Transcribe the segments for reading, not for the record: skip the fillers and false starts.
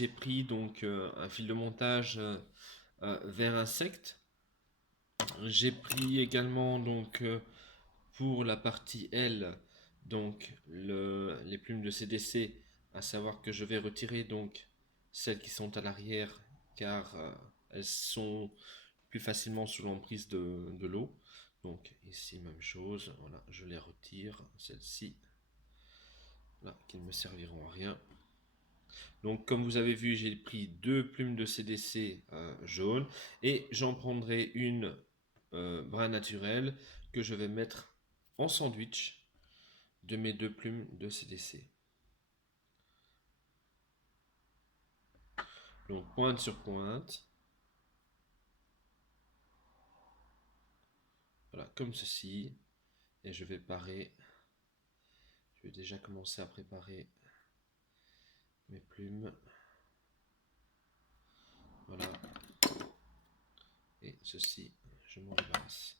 j'ai pris donc un fil de montage vers insectes. J'ai pris également donc pour la partie L, donc les plumes de CDC, à savoir que je vais retirer donc celles qui sont à l'arrière car elles sont plus facilement sous l'emprise de l'eau. Donc ici même chose, voilà, je les retire, celles-ci, là, qui ne me serviront à rien. Donc comme vous avez vu, j'ai pris deux plumes de CDC jaunes et j'en prendrai une brun naturel que je vais mettre en sandwich de mes deux plumes de CDC. Donc pointe sur pointe. Voilà, comme ceci. Et je vais parer. Je vais déjà commencer à préparer mes plumes. Voilà. Et ceci, je m'en débarrasse.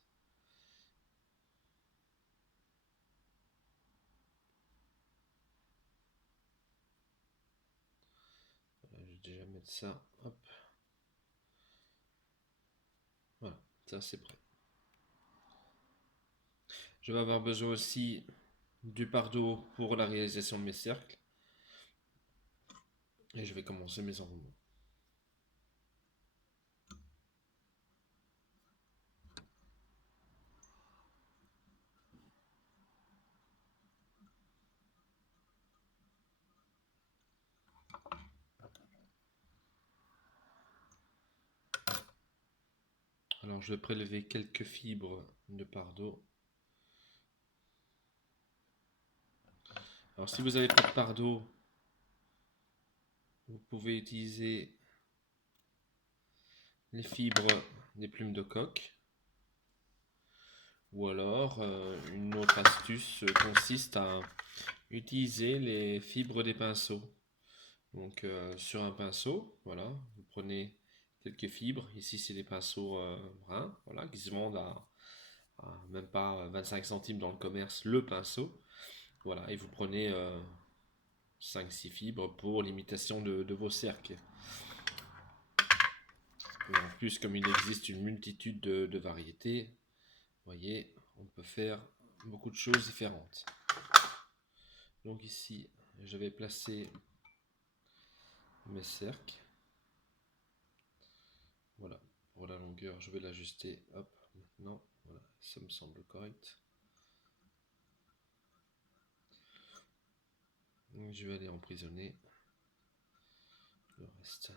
Voilà, je vais déjà mettre ça. Hop. Voilà, ça c'est prêt. Je vais avoir besoin aussi du pardot pour la réalisation de mes cercles. Et je vais commencer mes enroulements. Alors je vais prélever quelques fibres de pardot. Alors si vous n'avez pas de pardot, vous pouvez utiliser les fibres des plumes de coq. Ou alors, une autre astuce consiste à utiliser les fibres des pinceaux. Donc, sur un pinceau, voilà, vous prenez quelques fibres. Ici, c'est des pinceaux bruns, voilà, qui se vendent à même pas 25 centimes dans le commerce, le pinceau. Voilà, et vous prenez 5-6 fibres pour l'imitation de vos cercles. Et en plus, comme il existe une multitude de variétés, vous voyez, on peut faire beaucoup de choses différentes. Donc ici, je vais placer mes cercles. Voilà, pour la longueur, je vais l'ajuster. Hop, maintenant, voilà, ça me semble correct. Donc, je vais aller emprisonner le reste.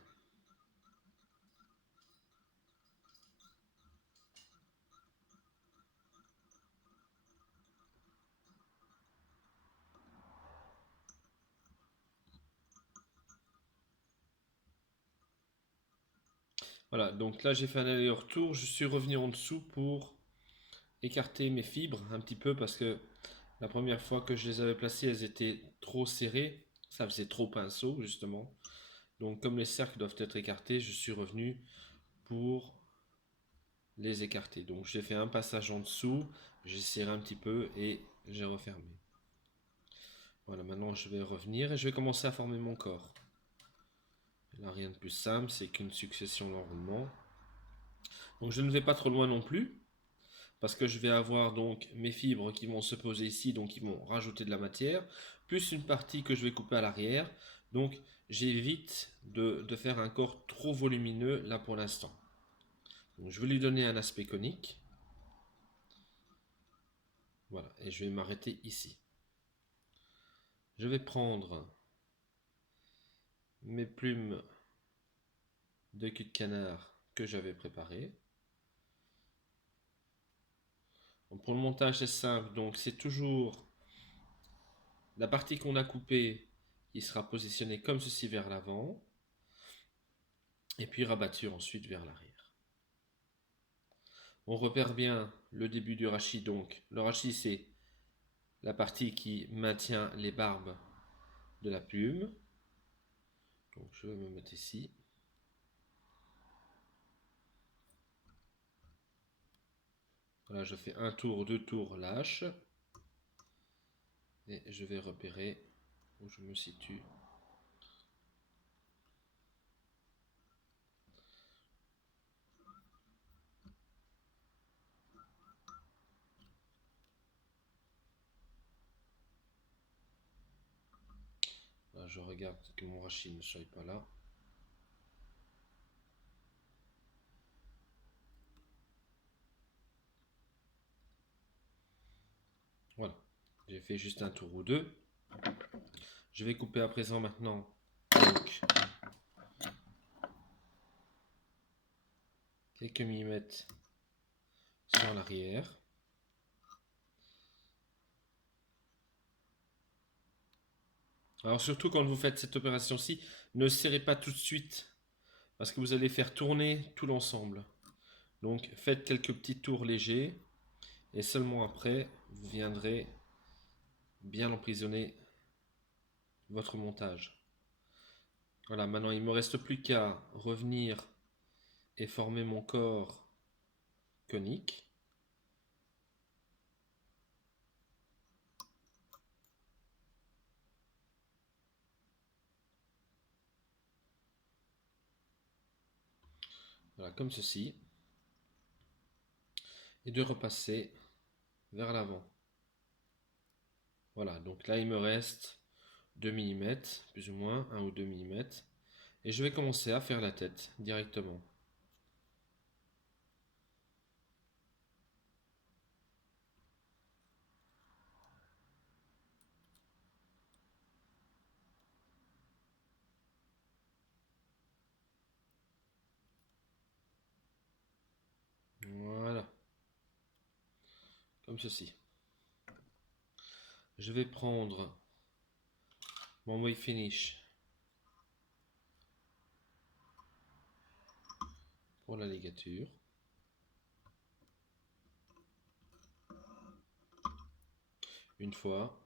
Voilà, donc là j'ai fait un aller-retour. Je suis revenu en dessous pour écarter mes fibres un petit peu parce que la première fois que je les avais placées, elles étaient trop serrées. Ça faisait trop pinceau, justement. Donc, comme les cercles doivent être écartés, je suis revenu pour les écarter. Donc, j'ai fait un passage en dessous, j'ai serré un petit peu et j'ai refermé. Voilà, maintenant je vais revenir et je vais commencer à former mon corps. Là, rien de plus simple, c'est qu'une succession d'enroulements. Donc, je ne vais pas trop loin non plus parce que je vais avoir donc mes fibres qui vont se poser ici, donc ils vont rajouter de la matière, plus une partie que je vais couper à l'arrière. Donc j'évite de faire un corps trop volumineux là pour l'instant. Donc je vais lui donner un aspect conique. Voilà, et je vais m'arrêter ici. Je vais prendre mes plumes de cul de canard que j'avais préparées. Pour le montage c'est simple, donc c'est toujours la partie qu'on a coupée qui sera positionnée comme ceci vers l'avant et puis rabatture ensuite vers l'arrière. On repère bien le début du rachis, donc le rachis c'est la partie qui maintient les barbes de la plume. Donc je vais me mettre ici. Voilà, je fais un tour, deux tours, lâche. Et je vais repérer où je me situe. je regarde que mon rachis ne soit pas là. Voilà, j'ai fait juste un tour ou deux. Je vais couper à présent maintenant donc, quelques millimètres sur l'arrière. Alors surtout quand vous faites cette opération-ci, ne serrez pas tout de suite parce que vous allez faire tourner tout l'ensemble. Donc faites quelques petits tours légers et seulement après vous viendrez bien emprisonner votre montage. Voilà, maintenant il ne me reste plus qu'à revenir et former mon corps conique. Voilà, comme ceci. Et de repasser vers l'avant. Voilà, donc là il me reste 2 mm, plus ou moins, 1 ou 2 mm. Et je vais commencer à faire la tête directement. Voilà, comme ceci. Je vais prendre mon Wave Finish pour la ligature. Une fois.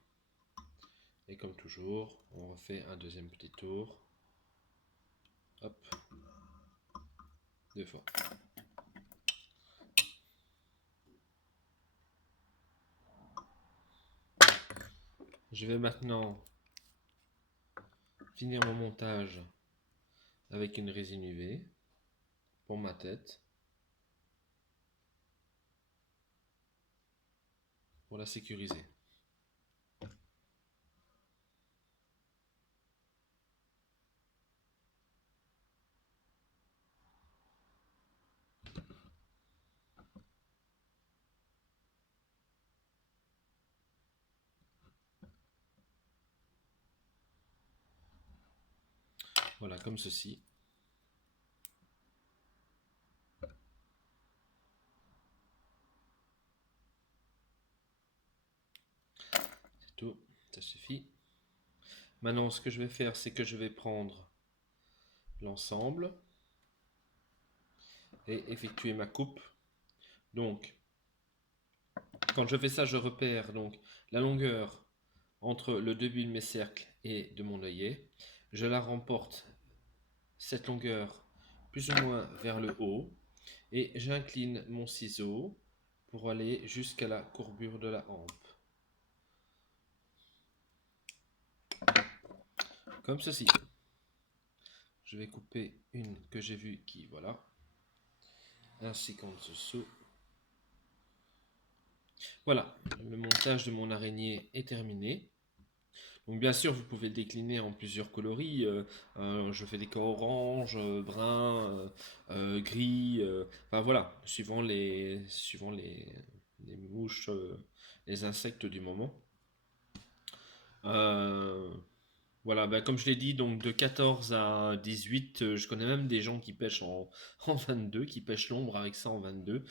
Et comme toujours, on refait un deuxième petit tour. Hop. Deux fois. Je vais maintenant finir mon montage avec une résine UV pour ma tête. Pour la sécuriser. Voilà, comme ceci. C'est tout, ça suffit. Maintenant, ce que je vais faire, c'est que je vais prendre l'ensemble et effectuer ma coupe. Donc, quand je fais ça, je repère donc la longueur entre le début de mes cercles et de mon œillet. Je la remporte, cette longueur, plus ou moins vers le haut. Et j'incline mon ciseau pour aller jusqu'à la courbure de la hampe. Comme ceci. Je vais couper une que j'ai vue qui, voilà, ainsi qu'en dessous. Voilà, le montage de mon araignée est terminé. Donc bien sûr, vous pouvez décliner en plusieurs coloris. Je fais des corps orange, brun, gris. Enfin voilà, suivant les mouches, les insectes du moment. Euh, voilà, bah, comme je l'ai dit, donc de 14 à 18, je connais même des gens qui pêchent en 22, qui pêchent l'ombre avec ça en 22.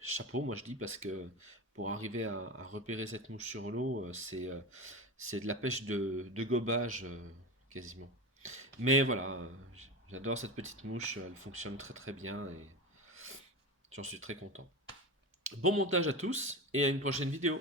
Chapeau, moi je dis, parce que pour arriver à repérer cette mouche sur l'eau, c'est de la pêche de gobage quasiment. Mais voilà, j'adore cette petite mouche, elle fonctionne très très bien et j'en suis très content. Bon montage à tous et à une prochaine vidéo.